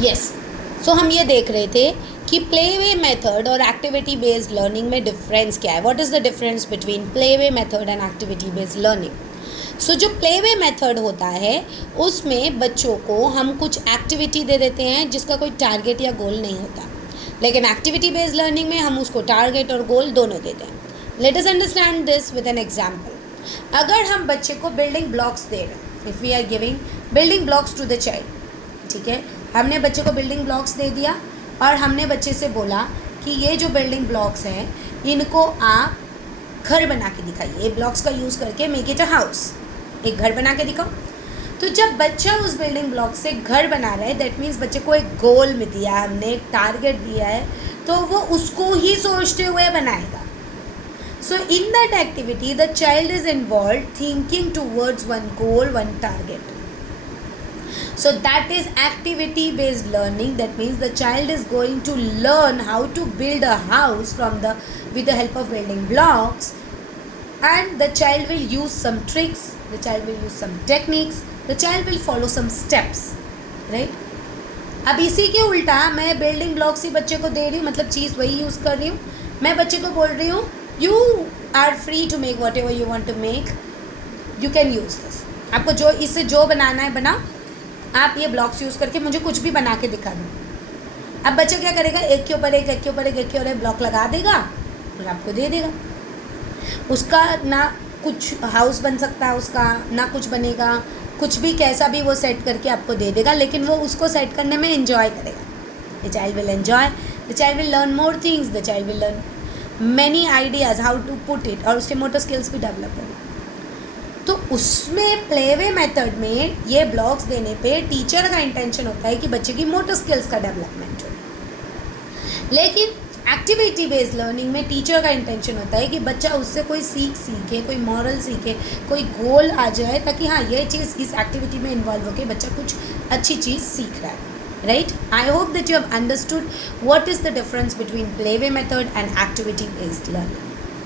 Yes, सो हम ये देख रहे थे कि प्ले वे मेथड और एक्टिविटी बेस्ड लर्निंग में डिफरेंस क्या है. What is the difference between play way method and activity based learning. So जो प्ले वे मेथड होता है उसमें बच्चों को हम कुछ एक्टिविटी दे देते हैं जिसका कोई टारगेट या गोल नहीं होता, लेकिन एक्टिविटी बेस्ड लर्निंग में हम उसको टारगेट और गोल दोनों देते हैं. Let us understand this with an example. अगर हम बच्चे को बिल्डिंग ब्लॉक्स दे रहे हैं, if we are giving building blocks to the child, ठीक है, हमने बच्चे को बिल्डिंग ब्लॉक्स दे दिया और हमने बच्चे से बोला कि ये जो बिल्डिंग ब्लॉक्स हैं इनको आप घर बना के दिखाइए, ये ब्लॉक्स का यूज़ करके मेक इट अ हाउस, एक घर बना के दिखाओ. तो जब बच्चा उस बिल्डिंग ब्लॉक से घर बना रहा है, दैट मीन्स बच्चे को एक गोल में दिया है, हमने एक टारगेट दिया है, तो वो उसको ही सोचते हुए बनाएगा. So in that activity the child is involve thinking towards one goal, one target. So that is activity based learning. That means the child is going to learn how to build a house with the help of building blocks, and the child will use some tricks, the child will use some techniques, the child will follow some steps, right? अब इसी के उल्टा मैं building blocks ही बच्चे को दे रही हूँ, मतलब चीज़ वही यूज़ कर रही हूँ. मैं बच्चे को बोल रही हूँ you are free to make whatever you want to make, you can use this. आपको जो इससे जो बनाना है बनाओ, आप ये ब्लॉक्स यूज़ करके मुझे कुछ भी बना के दिखा दो. अब बच्चा क्या करेगा, एक के ऊपर एक, एक के ऊपर एक, एक के ऊपर एक ब्लॉक लगा देगा और आपको दे देगा. उसका ना कुछ हाउस बन सकता है, उसका ना कुछ बनेगा, कुछ भी कैसा भी वो सेट करके आपको दे देगा, लेकिन वो उसको सेट करने में एंजॉय करेगा. The child will enjoy, the child will learn more things, the child will learn many ideas how to put it, और उसके मोटर स्किल्स भी डेवलप होंगे. तो उसमें प्लेवे मेथड में ये ब्लॉक्स देने पे टीचर का इंटेंशन होता है कि बच्चे की मोटर स्किल्स का डेवलपमेंट हो, लेकिन एक्टिविटी बेस्ड लर्निंग में टीचर का इंटेंशन होता है कि बच्चा उससे कोई सीखे, कोई मॉरल सीखे, कोई गोल आ जाए, ताकि हाँ ये चीज़ इस एक्टिविटी में इन्वॉल्व होकर बच्चा कुछ अच्छी चीज़ सीख रहा है. Right, I hope that you have understood what is the difference between playway method and activity based learning.